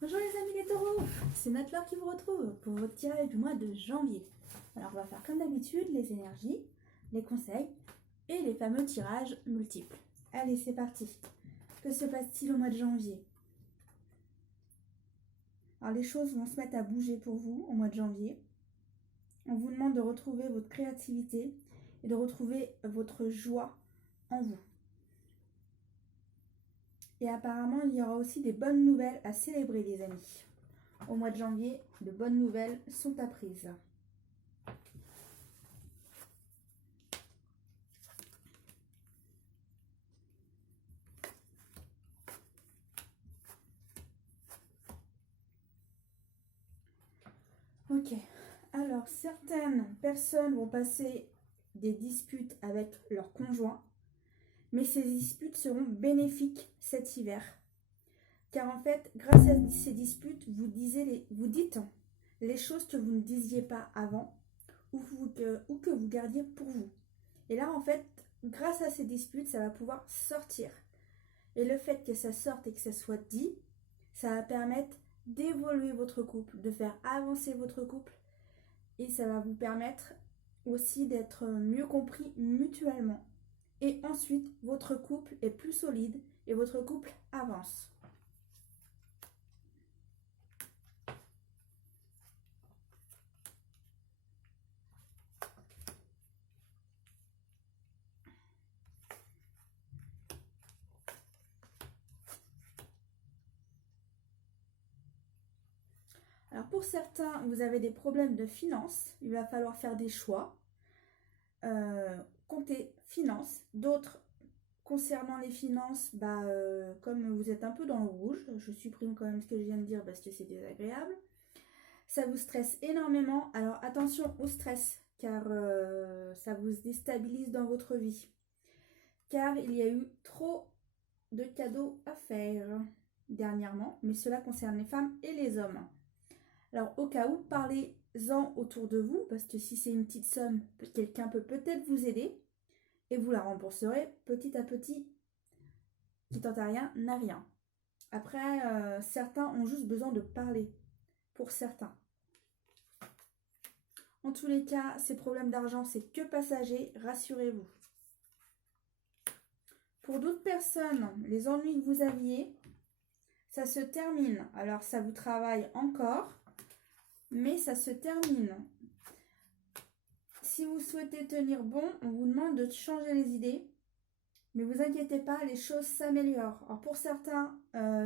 Bonjour les amis les taureaux, c'est Natlaure qui vous retrouve pour votre tirage du mois de janvier. Alors on va faire comme d'habitude les énergies, les conseils et les fameux tirages multiples. Allez, c'est parti. Que se passe-t-il au mois de janvier? Alors les choses vont se mettre à bouger pour vous au mois de janvier. On vous demande de retrouver votre créativité et de retrouver votre joie en vous. Et apparemment, il y aura aussi des bonnes nouvelles à célébrer, les amis. Au mois de janvier, de bonnes nouvelles sont apprises. Ok, alors certaines personnes vont passer des disputes avec leur conjoint, mais ces disputes seront bénéfiques cet hiver. Car en fait, grâce à ces disputes, vous dites les choses que vous ne disiez pas avant ou que vous gardiez pour vous. Et là, en fait, grâce à ces disputes, ça va pouvoir sortir. Et le fait que ça sorte et que ça soit dit, ça va permettre d'évoluer votre couple, de faire avancer votre couple. Et ça va vous permettre aussi d'être mieux compris mutuellement. Et ensuite, votre couple est plus solide et votre couple avance. Alors pour certains, vous avez des problèmes de finances. Il va falloir faire des choix. Comptez finances. D'autres, concernant les finances, comme vous êtes un peu dans le rouge, je supprime quand même ce que je viens de dire parce que c'est désagréable. Ça vous stresse énormément. Alors attention au stress, car ça vous déstabilise dans votre vie. Car il y a eu trop de cadeaux à faire dernièrement, mais cela concerne les femmes et les hommes. Alors au cas où, parlez-en autour de vous, parce que si c'est une petite somme, quelqu'un peut peut-être vous aider, et vous la rembourserez petit à petit. Qui tente à rien n'a rien. Après, certains ont juste besoin de parler, pour certains. En tous les cas, ces problèmes d'argent, c'est que passager, rassurez-vous. Pour d'autres personnes, les ennuis que vous aviez, ça se termine. Alors, ça vous travaille encore, mais ça se termine. Si vous souhaitez tenir bon, on vous demande de changer les idées. Mais vous inquiétez pas, les choses s'améliorent. Alors pour certains,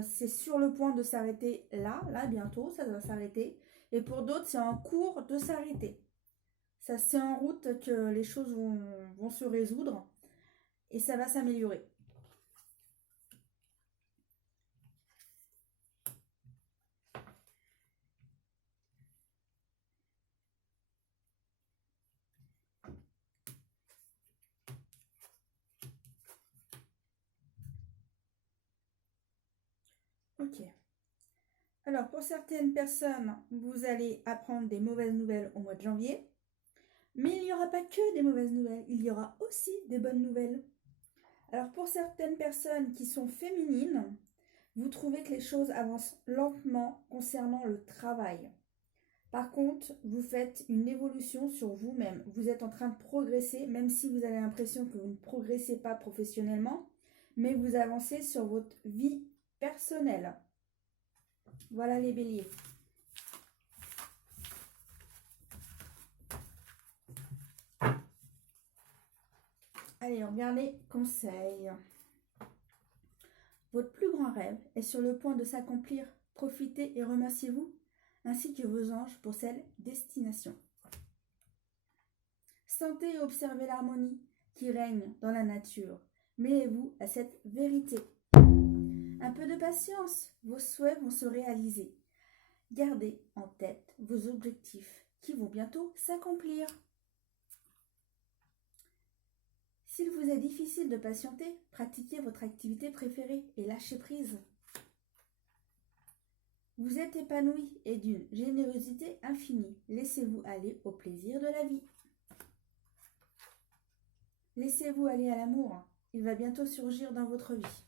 c'est sur le point de s'arrêter là bientôt, ça va s'arrêter. Et pour d'autres, c'est en cours de s'arrêter. Ça, c'est en route que les choses vont se résoudre et ça va s'améliorer. Ok. Alors pour certaines personnes, vous allez apprendre des mauvaises nouvelles au mois de janvier. Mais il n'y aura pas que des mauvaises nouvelles, il y aura aussi des bonnes nouvelles. Alors pour certaines personnes qui sont féminines, vous trouvez que les choses avancent lentement concernant le travail. Par contre, vous faites une évolution sur vous-même. Vous êtes en train de progresser, même si vous avez l'impression que vous ne progressez pas professionnellement, mais vous avancez sur votre vie personnelle. Voilà les béliers. Allez, on regarde les conseils. Votre plus grand rêve est sur le point de s'accomplir. Profitez et remerciez-vous, ainsi que vos anges pour cette destination. Sentez et observez l'harmonie qui règne dans la nature. Mêlez-vous à cette vérité. Un peu de patience, vos souhaits vont se réaliser. Gardez en tête vos objectifs qui vont bientôt s'accomplir. S'il vous est difficile de patienter, pratiquez votre activité préférée et lâchez prise. Vous êtes épanoui et d'une générosité infinie. Laissez-vous aller au plaisir de la vie. Laissez-vous aller à l'amour. Il va bientôt surgir dans votre vie.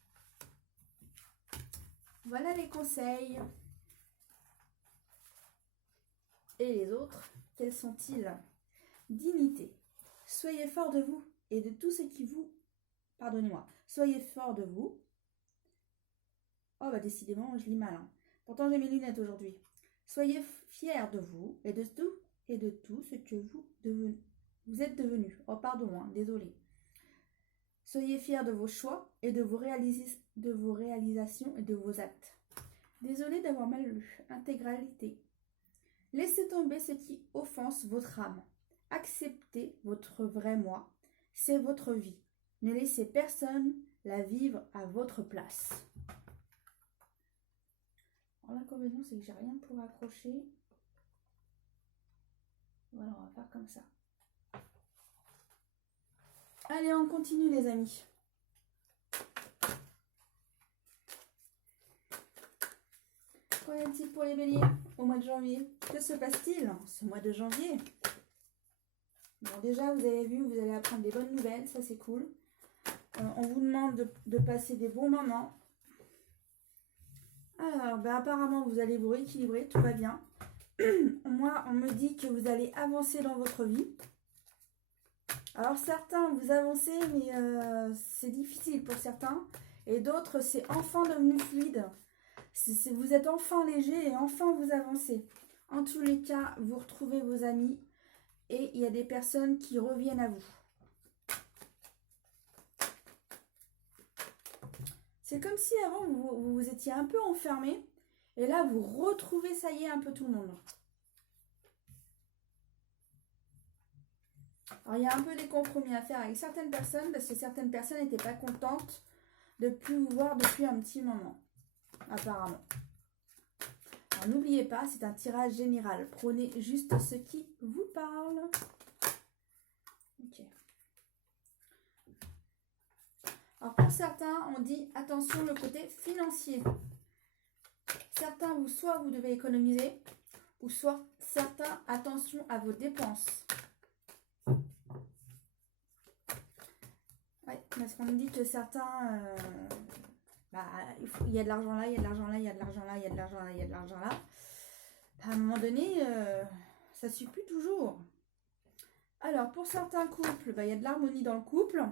Voilà les conseils. Et les autres, quels sont-ils? Dignité. Soyez fort de vous et de tout ce qui vous... Pardonnez-moi. Soyez fort de vous. Oh bah décidément, je lis mal. Hein. Pourtant j'ai mes lunettes aujourd'hui. Soyez fiers de vous et de tout ce que vous êtes devenu. Oh pardon, hein, désolé. Soyez fiers de vos choix et de vos réalisations et de vos actes. Désolé d'avoir mal lu. Intégralité. Laissez tomber ce qui offense votre âme. Acceptez votre vrai moi. C'est votre vie. Ne laissez personne la vivre à votre place. L'inconvénient, c'est que j'ai rien pour accrocher. Voilà, on va faire comme ça. Allez, on continue les amis. Qu'en est-il pour les béliers au mois de janvier? Que se passe-t-il ce mois de janvier? Bon, déjà, vous avez vu, vous allez apprendre des bonnes nouvelles, ça c'est cool. On vous demande de passer des bons moments. Alors, ben, apparemment, vous allez vous rééquilibrer, tout va bien. Moi, on me dit que vous allez avancer dans votre vie. Alors, certains, vous avancez, mais c'est difficile pour certains. Et d'autres, c'est enfin devenu fluide. Vous êtes enfin léger et enfin vous avancez. En tous les cas, vous retrouvez vos amis et il y a des personnes qui reviennent à vous. C'est comme si avant, vous étiez un peu enfermé et là, vous retrouvez, ça y est, un peu tout le monde. Alors, il y a un peu des compromis à faire avec certaines personnes parce que certaines personnes n'étaient pas contentes de ne plus vous voir depuis un petit moment, apparemment. Alors, n'oubliez pas, c'est un tirage général. Prenez juste ce qui vous parle. Ok. Alors, pour certains, on dit attention le côté financier. Certains, soit vous devez économiser, ou soit certains, attention à vos dépenses. Oui, parce qu'on me dit que certains, il y a de l'argent là, il y a de l'argent là, il y a de l'argent là, il y a de l'argent là, il y a de l'argent là. À un moment donné, ça ne suit plus toujours. Alors, pour certains couples, il y a de l'harmonie dans le couple.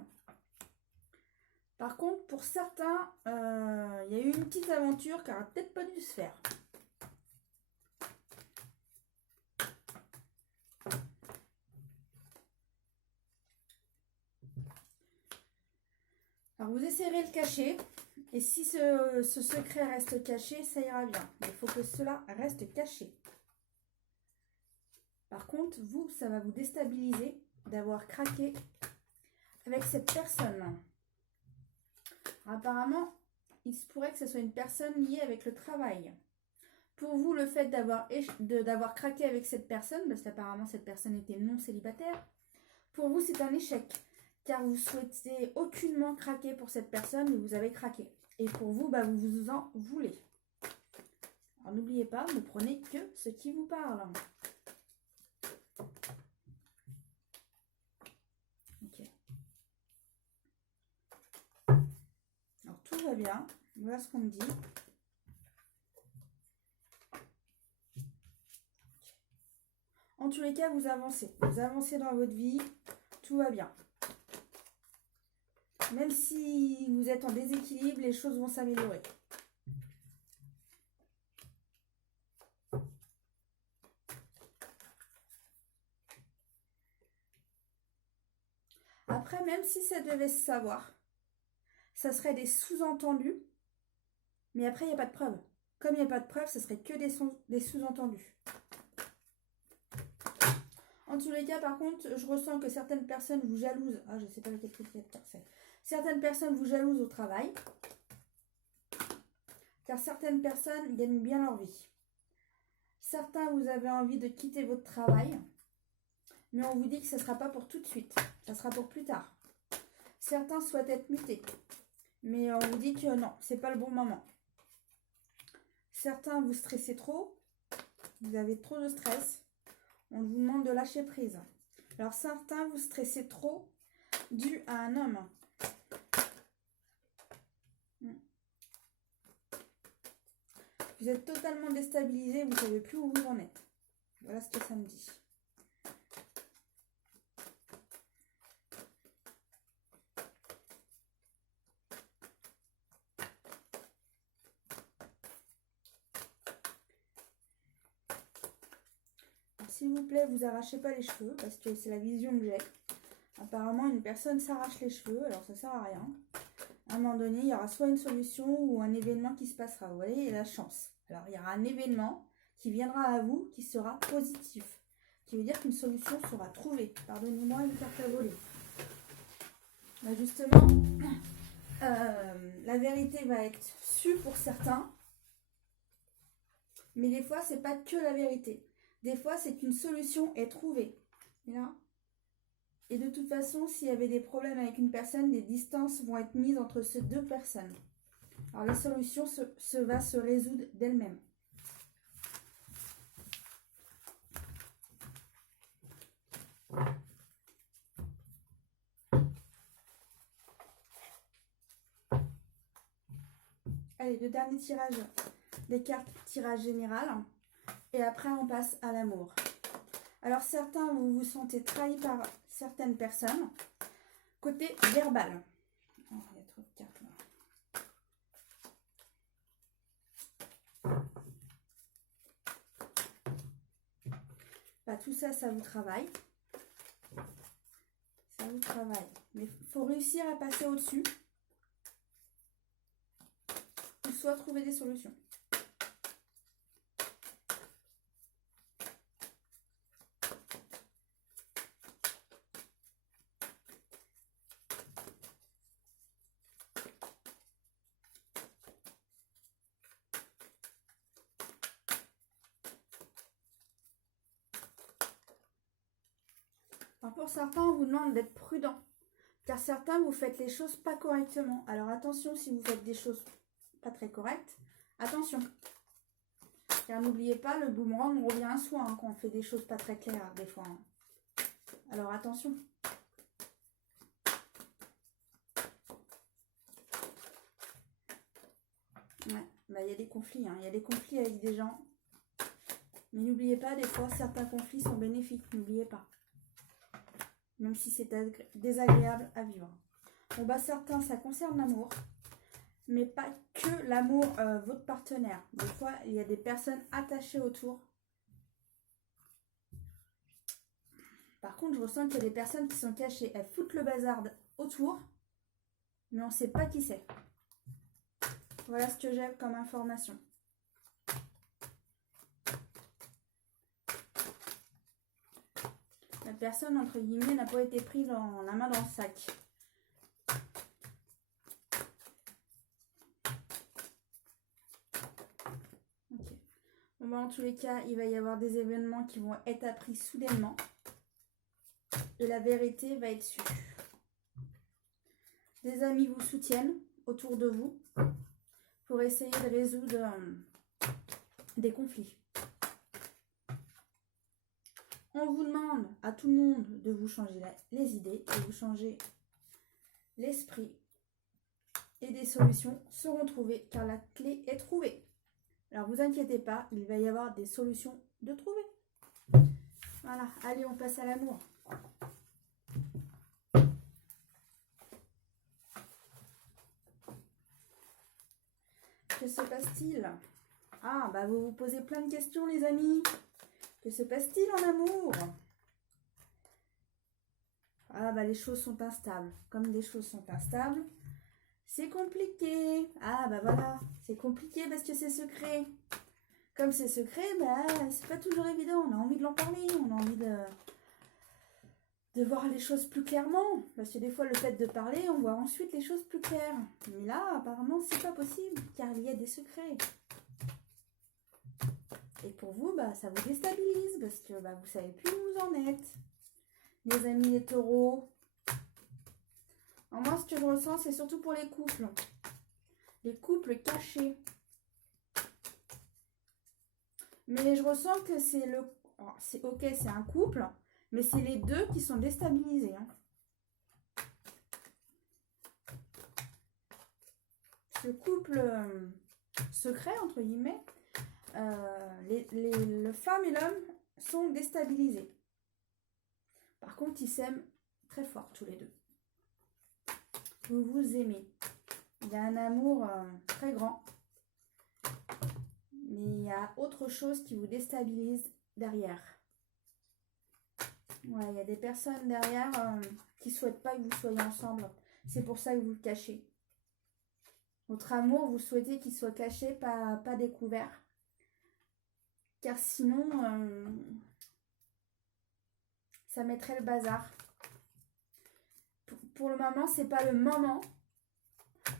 Par contre, pour certains, il y a eu une petite aventure qui n'aurait peut-être pas dû se faire. Alors, vous essayerez de le cacher. Et si ce secret reste caché, ça ira bien. Il faut que cela reste caché. Par contre, vous, ça va vous déstabiliser d'avoir craqué avec cette personne. Apparemment, il se pourrait que ce soit une personne liée avec le travail. Pour vous, le fait d'avoir craqué avec cette personne, parce qu'apparemment cette personne était non célibataire, pour vous c'est un échec, car vous souhaitez aucunement craquer pour cette personne, mais vous avez craqué. Et pour vous, vous vous en voulez. Alors n'oubliez pas, ne prenez que ce qui vous parle. Ok. Alors tout va bien, voilà ce qu'on me dit. En tous les cas, vous avancez. Vous avancez dans votre vie, tout va bien. Même si vous êtes en déséquilibre, les choses vont s'améliorer. Après, même si ça devait se savoir, ça serait des sous-entendus. Mais après, il n'y a pas de preuve. Comme il n'y a pas de preuve, ce serait que des sous-entendus. En tous les cas, par contre, je ressens que certaines personnes vous jalousent. Ah, je ne sais pas lequel truc il y a de c'est. Certaines personnes vous jalousent au travail. Car certaines personnes gagnent bien leur vie. Certains, vous avez envie de quitter votre travail. Mais on vous dit que ce ne sera pas pour tout de suite. Ça sera pour plus tard. Certains souhaitent être mutés. Mais on vous dit que non, c'est pas le bon moment. Certains, vous stressez trop. Vous avez trop de stress. On vous demande de lâcher prise. Alors certains, vous stressez trop dû à un homme. Vous êtes totalement déstabilisé, vous ne savez plus où vous en êtes. Voilà ce que ça me dit. S'il vous plaît, vous arrachez pas les cheveux parce que c'est la vision que j'ai. Apparemment, une personne s'arrache les cheveux, alors ça sert à rien. À un moment donné, il y aura soit une solution ou un événement qui se passera. Vous voyez, il y a la chance. Alors, il y aura un événement qui viendra à vous qui sera positif. Qui veut dire qu'une solution sera trouvée. Pardonnez-moi, une carte à voler. Là, justement, la vérité va être sue pour certains. Mais des fois, c'est pas que la vérité. Des fois, c'est qu'une solution est trouvée. Et là, et de toute façon, s'il y avait des problèmes avec une personne, des distances vont être mises entre ces deux personnes. Alors la solution va se résoudre d'elle-même. Allez, le dernier tirage des cartes, tirage général. Et après, on passe à l'amour. Alors certains, vous vous sentez trahis par certaines personnes. Côté verbal. Oh, il y a trop de cartes là. Bah, tout ça, ça vous travaille. Ça vous travaille. Mais il faut réussir à passer au-dessus. Ou soit trouver des solutions. Alors pour certains, on vous demande d'être prudent. Car certains, vous faites les choses pas correctement. Alors attention, si vous faites des choses pas très correctes, attention. Car n'oubliez pas, le boomerang revient à soi quand on fait des choses pas très claires des fois. Alors attention. Ouais, bah, y a des conflits. Il y a des conflits avec des gens. Mais n'oubliez pas, des fois, certains conflits sont bénéfiques. N'oubliez pas. Même si c'est désagréable à vivre. Bon, bah certains, ça concerne l'amour. Mais pas que l'amour, votre partenaire. Des fois, il y a des personnes attachées autour. Par contre, je ressens qu'il y a des personnes qui sont cachées. Elles foutent le bazar autour. Mais on ne sait pas qui c'est. Voilà ce que j'ai comme information. La personne, entre guillemets, n'a pas été prise en la main dans le sac. Ok. Bon, bah, en tous les cas, il va y avoir des événements qui vont être appris soudainement. Et la vérité va être sûre. Des amis vous soutiennent autour de vous pour essayer de résoudre des conflits. On vous demande à tout le monde de vous changer les idées, de vous changer l'esprit. Et des solutions seront trouvées car la clé est trouvée. Alors vous inquiétez pas, il va y avoir des solutions de trouver. Voilà, allez, on passe à l'amour. Que se passe-t-il? Ah, bah vous vous posez plein de questions les amis. Que se passe-t-il en amour? Ah, bah les choses sont instables. Comme des choses sont instables, c'est compliqué. Ah, bah voilà, c'est compliqué parce que c'est secret. Comme c'est secret, bah c'est pas toujours évident. On a envie de l'en parler, on a envie de voir les choses plus clairement. Parce que des fois, le fait de parler, on voit ensuite les choses plus claires. Mais là, apparemment, c'est pas possible, car il y a des secrets. Et pour vous, bah, ça vous déstabilise, parce que bah, vous savez plus où vous en êtes. Les amis, les taureaux. Alors moi, ce que je ressens, c'est surtout pour les couples. Les couples cachés. Mais je ressens que c'est le... Oh, c'est ok, c'est un couple, mais c'est les deux qui sont déstabilisés. Hein. Ce couple secret, entre guillemets, le femme et l'homme sont déstabilisés. Par contre, ils s'aiment très fort tous les deux. Vous vous aimez. Il y a un amour très grand. Mais il y a autre chose qui vous déstabilise derrière. Ouais, il y a des personnes derrière qui ne souhaitent pas que vous soyez ensemble. C'est pour ça que vous le cachez. Votre amour, vous souhaitez qu'il soit caché, pas découvert. Car sinon, ça mettrait le bazar. Pour le moment, c'est pas le moment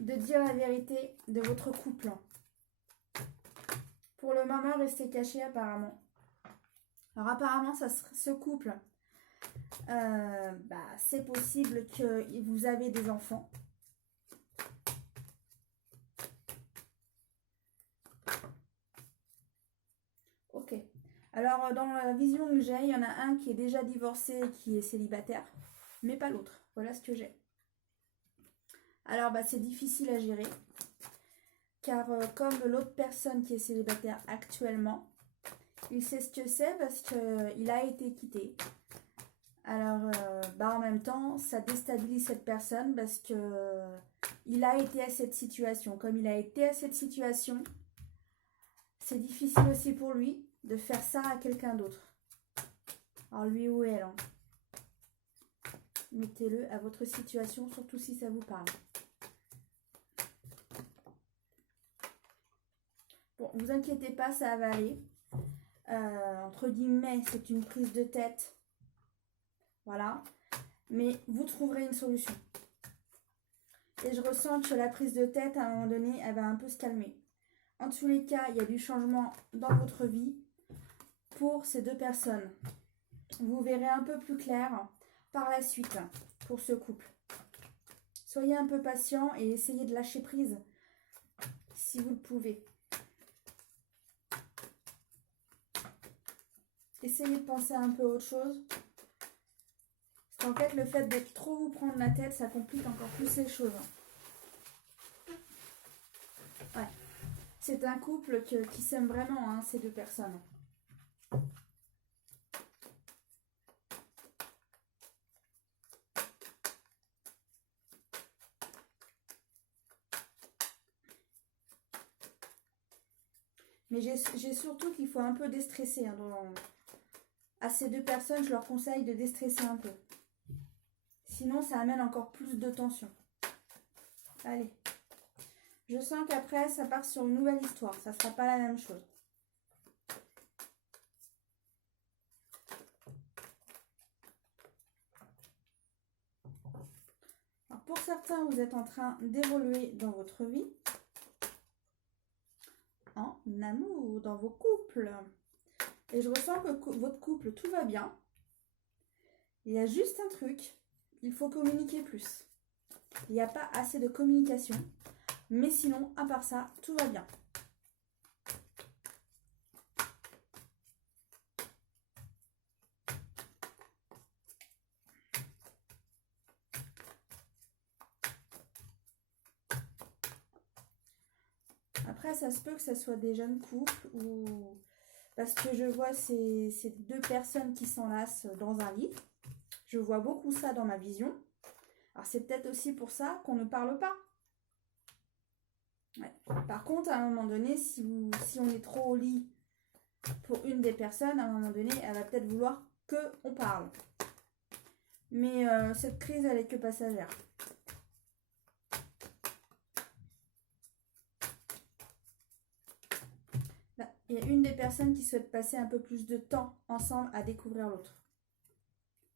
de dire la vérité de votre couple. Pour le moment, restez caché apparemment. Alors apparemment, ce couple, c'est possible que vous avez des enfants. Ok. Alors dans la vision que j'ai, il y en a un qui est déjà divorcé et qui est célibataire, mais pas l'autre. Voilà ce que j'ai. Alors c'est difficile à gérer, car comme l'autre personne qui est célibataire actuellement, il sait ce que c'est parce qu'il a été quitté. Alors, en même temps, ça déstabilise cette personne parce que il a été à cette situation. Comme il a été à cette situation, c'est difficile aussi pour lui de faire ça à quelqu'un d'autre. Alors, lui ou elle, hein. Mettez-le à votre situation, surtout si ça vous parle. Bon, vous inquiétez pas, ça va aller. Entre guillemets, c'est une prise de tête. Voilà. Mais vous trouverez une solution. Et je ressens que la prise de tête, à un moment donné, elle va un peu se calmer. En tous les cas, il y a du changement dans votre vie pour ces deux personnes. Vous verrez un peu plus clair par la suite pour ce couple. Soyez un peu patient et essayez de lâcher prise si vous le pouvez. Essayez de penser un peu à autre chose. Parce qu'en fait, le fait d'être trop vous prendre la tête, ça complique encore plus les choses. Ouais. C'est un couple qui s'aime vraiment, hein, ces deux personnes. Mais j'ai surtout qu'il faut un peu déstresser. Hein, à ces deux personnes, je leur conseille de déstresser un peu. Sinon, ça amène encore plus de tension. Allez. Je sens qu'après, ça part sur une nouvelle histoire. Ça ne sera pas la même chose. Alors, pour certains, vous êtes en train d'évoluer dans votre vie. En amour, dans vos couples. Et je ressens que votre couple, tout va bien. Il y a juste un truc. Il faut communiquer plus. Il n'y a pas assez de communication. Mais sinon, à part ça, tout va bien. Après, ça se peut que ce soit des jeunes couples ou... Parce que je vois ces deux personnes qui s'enlacent dans un lit. Je vois beaucoup ça dans ma vision. Alors, c'est peut-être aussi pour ça qu'on ne parle pas. Ouais. Par contre, à un moment donné, si on est trop au lit pour une des personnes, à un moment donné, elle va peut-être vouloir qu'on parle. Mais cette crise, elle est que passagère. Là, il y a une des personnes qui souhaite passer un peu plus de temps ensemble à découvrir l'autre.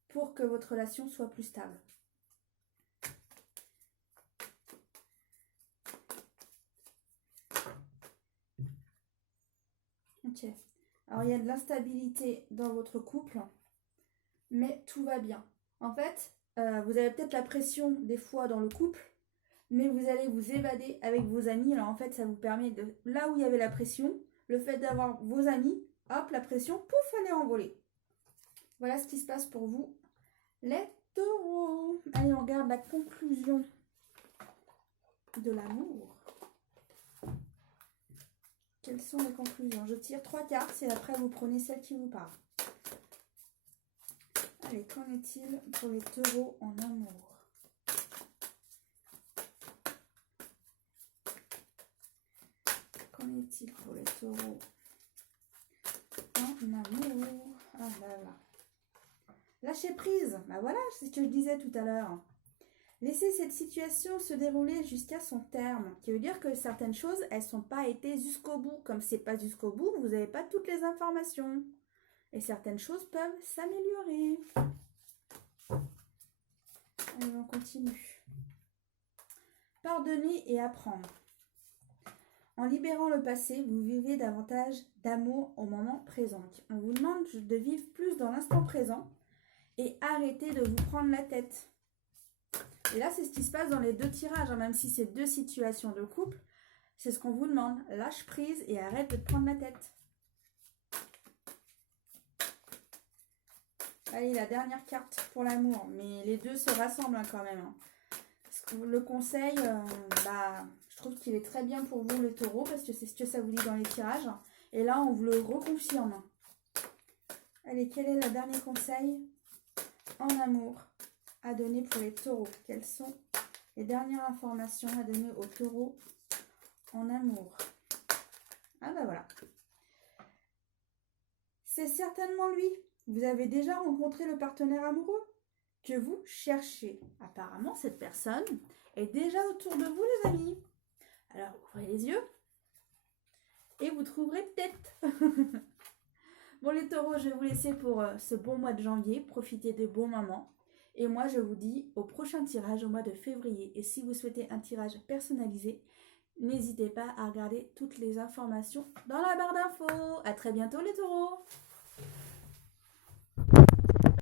Pour que votre relation soit plus stable. Ok. Alors, il y a de l'instabilité dans votre couple, mais tout va bien. En fait, vous avez peut-être la pression des fois dans le couple, mais vous allez vous évader avec vos amis. Alors, en fait, ça vous permet de... Là où il y avait la pression, le fait d'avoir vos amis, hop, la pression, pouf, elle est envolée. Voilà ce qui se passe pour vous, les taureaux. Allez, on regarde la conclusion de l'amour. Quelles sont les conclusions? Je tire 3 cartes et après vous prenez celle qui vous parle. Allez, qu'en est-il pour les taureaux en amour? Qu'en est-il pour les taureaux en amour? Ah là là. Lâcher prise. Bah voilà, c'est ce que je disais tout à l'heure. Laissez cette situation se dérouler jusqu'à son terme. Qui veut dire que certaines choses, elles ne sont pas été jusqu'au bout. Comme c'est pas jusqu'au bout, vous n'avez pas toutes les informations. Et certaines choses peuvent s'améliorer. Allez, on continue. Pardonner et apprendre. En libérant le passé, vous vivez davantage d'amour au moment présent. On vous demande de vivre plus dans l'instant présent et arrêter de vous prendre la tête. Et là, c'est ce qui se passe dans les deux tirages, hein, même si c'est deux situations de couple. C'est ce qu'on vous demande. Lâche prise et arrête de te prendre la tête. Allez, la dernière carte pour l'amour. Mais les deux se rassemblent hein, quand même. Hein. Le conseil, je trouve qu'il est très bien pour vous, les taureaux, parce que c'est ce que ça vous dit dans les tirages. Et là, on vous le reconfirme. Allez, quel est le dernier conseil en amour à donner pour les taureaux? Quelles sont les dernières informations à donner aux taureaux en amour? Ah bah voilà. C'est certainement lui. Vous avez déjà rencontré le partenaire amoureux que vous cherchez. Apparemment, cette personne est déjà autour de vous, les amis. Alors, ouvrez les yeux et vous trouverez peut-être. Bon, les taureaux, je vais vous laisser pour ce bon mois de janvier. Profitez de bons moments. Et moi, je vous dis au prochain tirage au mois de février. Et si vous souhaitez un tirage personnalisé, n'hésitez pas à regarder toutes les informations dans la barre d'infos. À très bientôt, les taureaux!